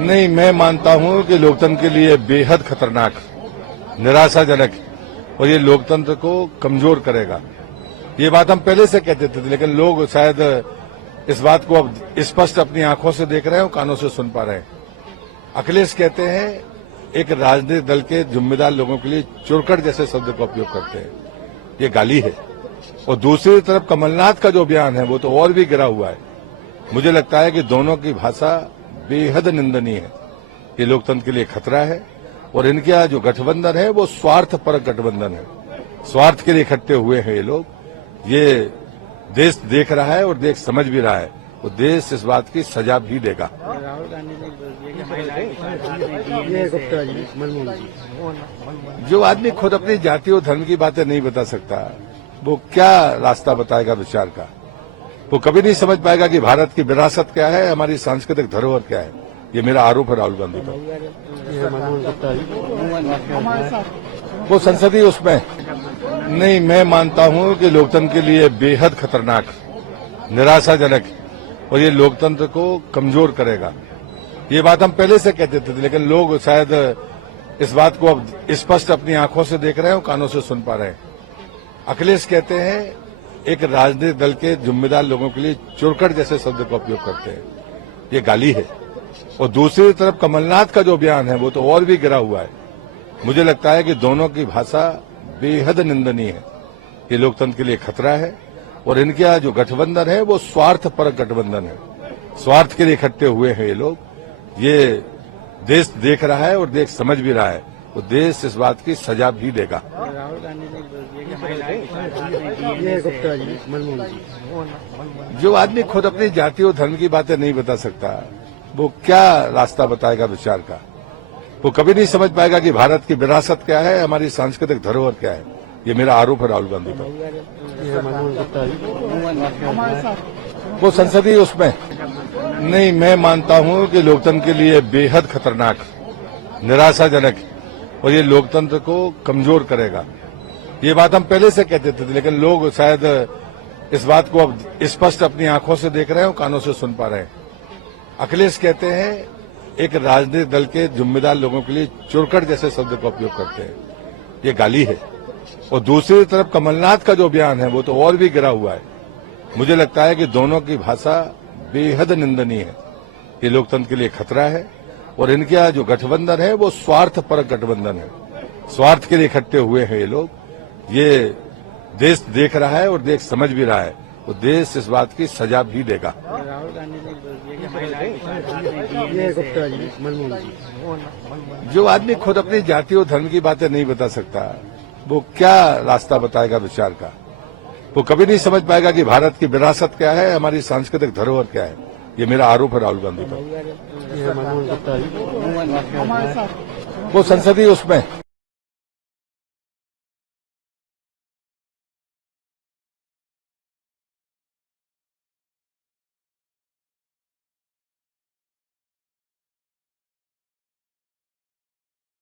नहीं, मैं मानता हूं कि लोकतंत्र के लिए बेहद खतरनाक, निराशाजनक और ये लोकतंत्र को कमजोर करेगा। ये बात हम पहले से कहते थे, लेकिन लोग शायद इस बात को अब स्पष्ट अपनी आंखों से देख रहे हैं और कानों से सुन पा रहे हैं। अखिलेश कहते हैं एक राजनीतिक दल के जिम्मेदार लोगों के लिए चुरकट जैसे शब्द का उपयोग करते हैं, ये गाली है। और दूसरी तरफ कमलनाथ का जो बयान है वो तो और भी गिरा हुआ है। मुझे लगता है कि दोनों की भाषा बेहद निंदनीय है। ये लोकतंत्र के लिए खतरा है और इनका जो गठबंधन है वो स्वार्थपरक गठबंधन है। स्वार्थ के लिए इकट्ठे हुए हैं ये लोग। ये देश देख रहा है और देश समझ भी रहा है। वो देश इस बात की सजा भी देगा। राहुल गांधी ने बोल दिया जो आदमी खुद अपनी जाति और धर्म की बातें नहीं बता सकता, वो क्या रास्ता बताएगा विचार का? वो कभी नहीं समझ पाएगा कि भारत की विरासत क्या है, हमारी सांस्कृतिक धरोहर क्या है। ये मेरा आरोप है राहुल गांधी पर। वो संसदीय उसमें नहीं, मैं मानता हूं कि लोकतंत्र के लिए बेहद खतरनाक, निराशाजनक और ये लोकतंत्र को कमजोर करेगा। ये बात हम पहले से कहते थे, लेकिन लोग शायद इस बात को अब स्पष्ट अपनी आंखों से देख रहे हैं और कानों से सुन पा रहे हैं। अखिलेश कहते हैं एक राजनीतिक दल के जिम्मेदार लोगों के लिए चुरकट जैसे शब्द का उपयोग करते हैं, ये गाली है। और दूसरी तरफ कमलनाथ का जो बयान है वो तो और भी गिरा हुआ है। मुझे लगता है कि दोनों की भाषा बेहद निंदनीय है। ये लोकतंत्र के लिए खतरा है और इनका जो गठबंधन है वो स्वार्थपरक गठबंधन है। स्वार्थ के लिए इकट्ठे हुए हैं ये लोग। ये देश देख रहा है और देश समझ भी रहा है। वो देश इस बात की सजा भी देगा। राहुल गांधी ने बोल दिया जो आदमी खुद अपनी जाति और धर्म की बातें नहीं बता सकता, वो क्या रास्ता बताएगा विचार का? वो कभी नहीं समझ पाएगा कि भारत की विरासत क्या है, हमारी सांस्कृतिक धरोहर क्या है। ये मेरा आरोप है राहुल गांधी पर। वो संसदीय उसमें नहीं, मैं मानता हूं कि लोकतंत्र के लिए बेहद खतरनाक, निराशाजनक और ये लोकतंत्र को कमजोर करेगा। ये बात हम पहले से कहते थे, लेकिन लोग शायद इस बात को अब स्पष्ट अपनी आंखों से देख रहे हैं और कानों से सुन पा रहे हैं। अखिलेश कहते हैं एक राजनीतिक दल के जिम्मेदार लोगों के लिए चुरकट जैसे शब्द का उपयोग करते हैं, ये गाली है। और दूसरी तरफ कमलनाथ का जो बयान है वो तो और भी गिरा हुआ है। मुझे लगता है कि दोनों की भाषा बेहद निंदनीय है। ये लोकतंत्र के लिए खतरा है और इनका जो गठबंधन है वो स्वार्थपरक गठबंधन है। स्वार्थ के लिए इकट्ठे हुए हैं ये लोग। ये देश देख रहा है और देश समझ भी रहा है। वो देश इस बात की सजा भी देगा। राहुल गांधी ने बोल दिया जो आदमी खुद अपनी जाति और धर्म की बातें नहीं बता सकता, वो क्या रास्ता बताएगा विचार का? वो कभी नहीं समझ पाएगा कि भारत की विरासत क्या है, हमारी सांस्कृतिक धरोहर क्या है। ये मेरा आरोप है राहुल गांधी पर। वो संसदीय उसमें